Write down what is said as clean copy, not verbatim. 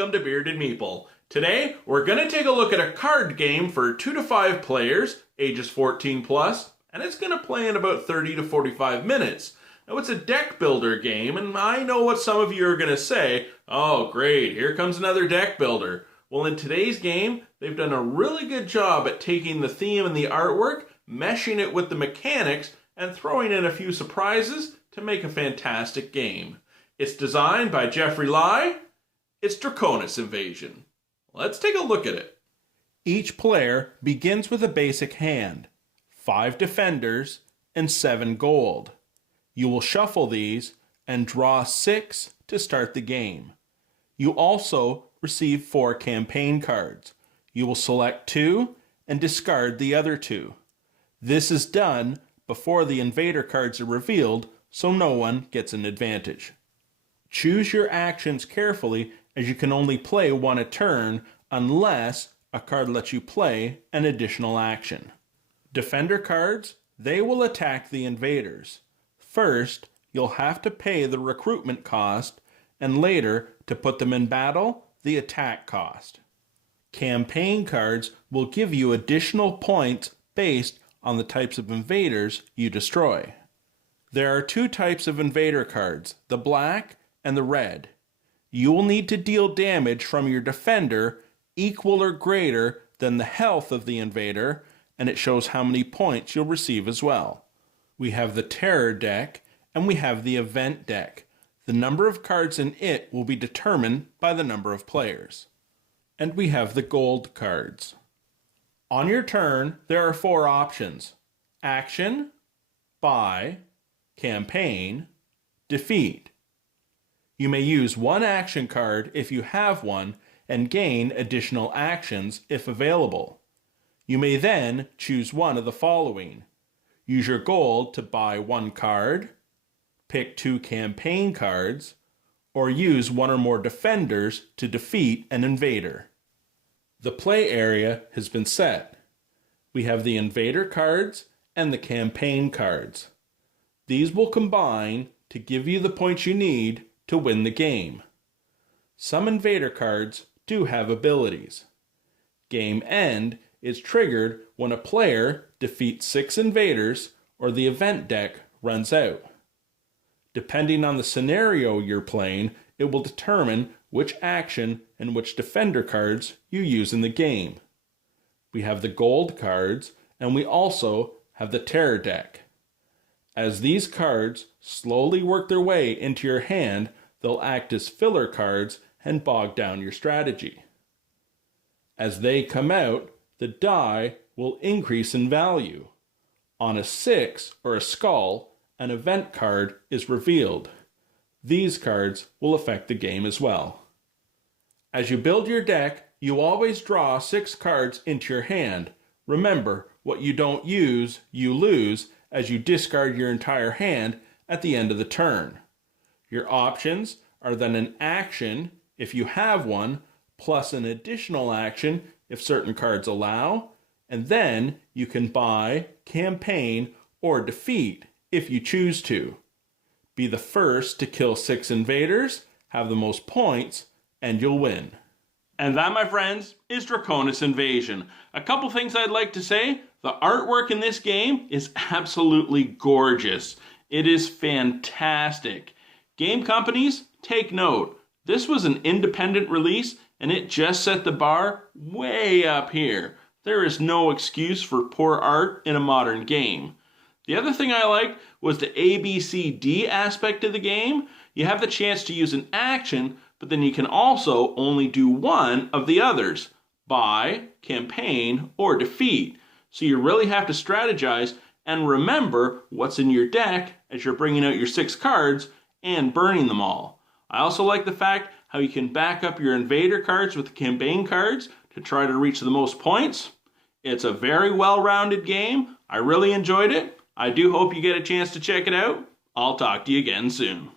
welcome to Bearded Meeple. Today, we're going to take a look at a card game for 2 to 5 players, ages 14 plus, and it's going to play in about 30 to 45 minutes. Now, it's a deck builder game, and I know what some of you are going to say. Oh, great, here comes another deck builder. Well, in today's game, they've done a really good job at taking the theme and the artwork, meshing it with the mechanics, and throwing in a few surprises to make a fantastic game. It's designed by Jeffrey Lai. It's Draconis Invasion. Let's take a look at it. Each player begins with a basic hand, 5 defenders, and 7 gold. You will shuffle these and draw 6 to start the game. You also receive 4 campaign cards. You will select 2 and discard the other 2. This is done before the Invader cards are revealed, so no one gets an advantage. Choose your actions carefully, as you can only play 1 a turn unless a card lets you play an additional action. Defender cards, they will attack the invaders. First, you'll have to pay the recruitment cost, and later, to put them in battle, the attack cost. Campaign cards will give you additional points based on the types of invaders you destroy. There are 2 types of invader cards, the black and the red. You will need to deal damage from your defender equal or greater than the health of the invader, and it shows how many points you'll receive as well. We have the terror deck and we have the event deck. The number of cards in it will be determined by the number of players. And we have the gold cards. On your turn, there are 4 options: action, buy, campaign, defeat. You may use 1 action card if you have one and gain additional actions if available. You may then choose one of the following: use your gold to buy 1 card, pick 2 campaign cards, or use 1 or more defenders to defeat an invader. The play area has been set. We have the invader cards and the campaign cards. These will combine to give you the points you need to win the game. Some invader cards do have abilities. Game end is triggered when a player defeats 6 invaders or the event deck runs out. Depending on the scenario you're playing, it will determine which action and which defender cards you use in the game. We have the gold cards, and we also have the terror deck. As these cards slowly work their way into your hand, they'll act as filler cards and bog down your strategy. As they come out, the die will increase in value. On a 6 or a skull, an event card is revealed. These cards will affect the game as well. As you build your deck, you always draw 6 cards into your hand. Remember, what you don't use, you lose, as you discard your entire hand at the end of the turn. Your options are then an action, if you have one, plus an additional action if certain cards allow, and then you can buy, campaign, or defeat if you choose to. Be the first to kill 6 invaders, have the most points, and you'll win. And that, my friends, is Draconis Invasion. A couple things I'd like to say. The artwork in this game is absolutely gorgeous. It is fantastic. Game companies, take note. This was an independent release, and it just set the bar way up here. There is no excuse for poor art in a modern game. The other thing I liked was the ABCD aspect of the game. You have the chance to use an action, but then you can also only do one of the others: buy, campaign, or defeat. So you really have to strategize and remember what's in your deck as you're bringing out your 6 cards and burning them all. I also like the fact how you can back up your invader cards with the campaign cards to try to reach the most points. It's a very well-rounded game. I really enjoyed it. I do hope you get a chance to check it out. I'll talk to you again soon.